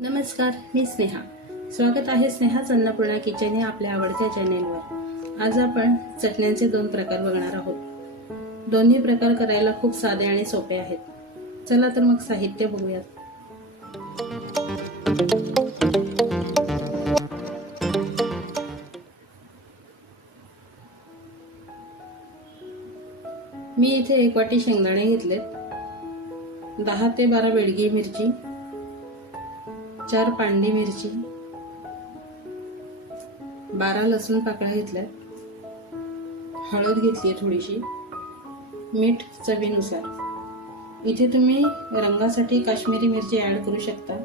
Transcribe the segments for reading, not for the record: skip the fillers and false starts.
नमस्कार, मी स्नेहा. स्वागत आहे स्नेहाच अन्नपूर्णा किचन या आपल्या आवडत्या चॅनेलवर. आज आपण चटण्यांचे 2 प्रकार बघणार आहोत. दोन्ही प्रकार करायला खूप साधे आणि सोपे आहेत. चला तर मग साहित्य बघूयात. मी इथे 1 वाटी शेंगदाणे घेतलेत, 10 ते 12 बेडगी मिरची, 4 पांडी मिरची, 12 लसूण पाकळ्या घेतल्यात, हळद घेतली आहे थोडीशी, मीठ चवीनुसार. इथे तुम्ही रंगासाठी काश्मीरी मिरची ऍड करू शकता.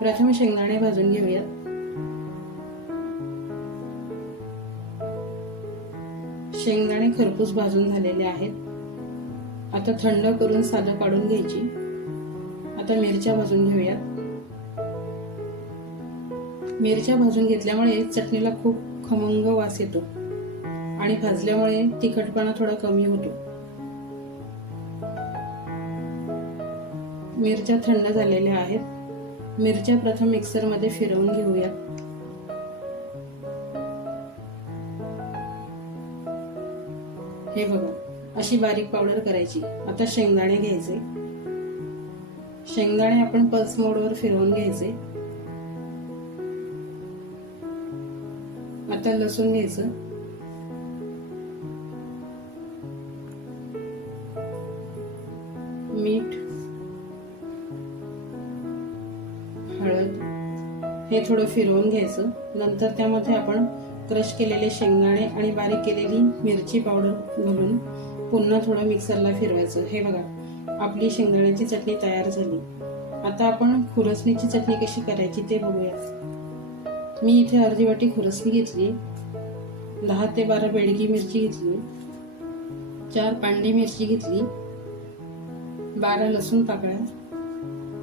प्रथम शेंगदाणे भाजून घेऊयात. शेंगदाणे खरपूस भाजून झालेले आहेत. आता थंड करून सालं काढून घ्यायची. आता मिरच्या भाजून घेऊयात. मिरच्या भाजून घेतल्यामुळे चटणीला खूप खमंग वास येतो आणि भाजल्यामुळे तिखटपणा थोडा कमी होतो. मिरच्या थंड झालेल्या आहेत. मिरच्या प्रथम मिक्सरमध्ये फिरवून घेऊया. हे बघा, अशी बारीक पावडर करायची. आता शेंगदाणे घ्यायचे. शेंगदाणे आपण पल्स मोडवर फिरवून घ्यायचे. आता लसूण घ्यायचं. मीठ, हळद हे थोडं फिरवून घ्यायचं. नंतर त्यामध्ये आपण क्रश केलेले शेंगदाणे आणि बारीक केलेली मिरची पावडर घालून पुन्हा थोडं मिक्सरला फिरवायचं. हे बघा, आपली शेंगदाण्याची चटणी तयार झाली. आता आपण खुरसणीची चटणी कशी करायची ते बघूया. मी इथे अर्धी वाटी खुरसणी घेतली, 10 ते 12 बेडगी मिरची घेतली, 4 पांडी मिरची घेतली, 12 लसूण पाकळ्या,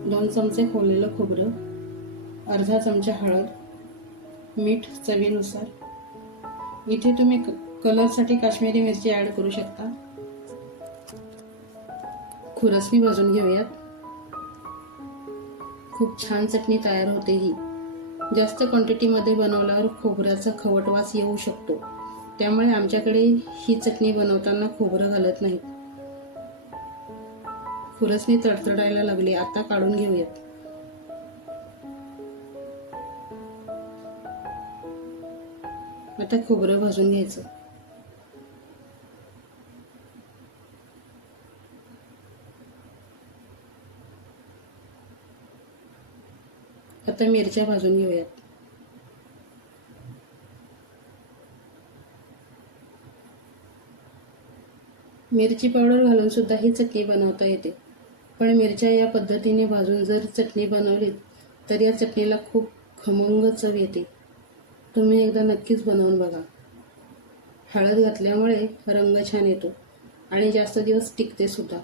2 चमचे खोवलेलं खोबरं, अर्धा चमचा हळद, मीठ चवीनुसार. इथे तुम्ही कलरसाठी काश्मीरी मिरची ऍड करू शकता. खुरसणी भाजून घेऊयात. खूप छान चटणी तयार होते ही. जास्त क्वांटिटीमध्ये बनवल्यावर खोबऱ्याचा खवट वास येऊ शकतो, त्यामुळे आमच्याकडे ही चटणी बनवताना खोबरं घालत नाही. खुरसणी तडतडायला लागली. आता काढून घेऊयात. आता खोबरं भाजून घ्यायचं. आता मिरच्या भाजून घेऊयात. मिरची पावडर घालून सुद्धा ही चटणी बनवता येते, पण मिरच्या या पद्धतीने भाजून जर चटणी बनवली तर या चटणीला खूप खमंग चव येते. तुम्ही एकदा नक्कीच बनवून बघा. हळद घातल्यामुळे रंग छान येतो आणि जास्त दिवस टिकते सुद्धा.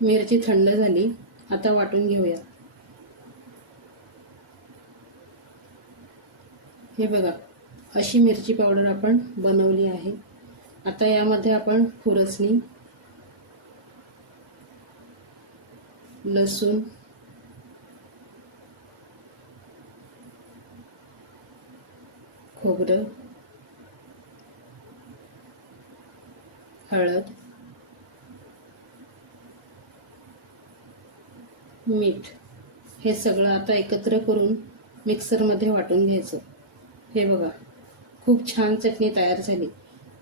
मिरची थंड झाली. आता वाटून घेऊया. हे बघा, अशी मिरची पावडर आपण बनवली आहे. आता यामध्ये आपण खुरसणी, लसूण, खोबरं, हळद, मीठ हे सगळं आता एकत्र करून मिक्सरमध्ये वाटून घ्यायचं. हे बघा, खूप छान चटणी तयार झाली.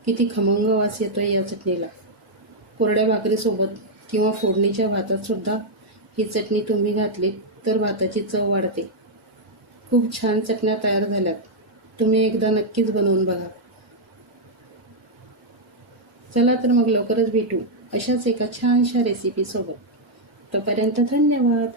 किती खमंग वास येतोय या चटणीला. कोरड्या भाकरीसोबत किंवा फोडणीच्या भातात सुद्धा ही चटणी तुम्ही घातली तर भाताची चव वाढते. खूप छान चटण्या तयार झाल्यात. तुम्ही एकदा नक्कीच बनवून बघा. चला तर मग लवकरच भेटू अशाच एका छानशा रेसिपी सोबत. तोपर्यंत धन्यवाद.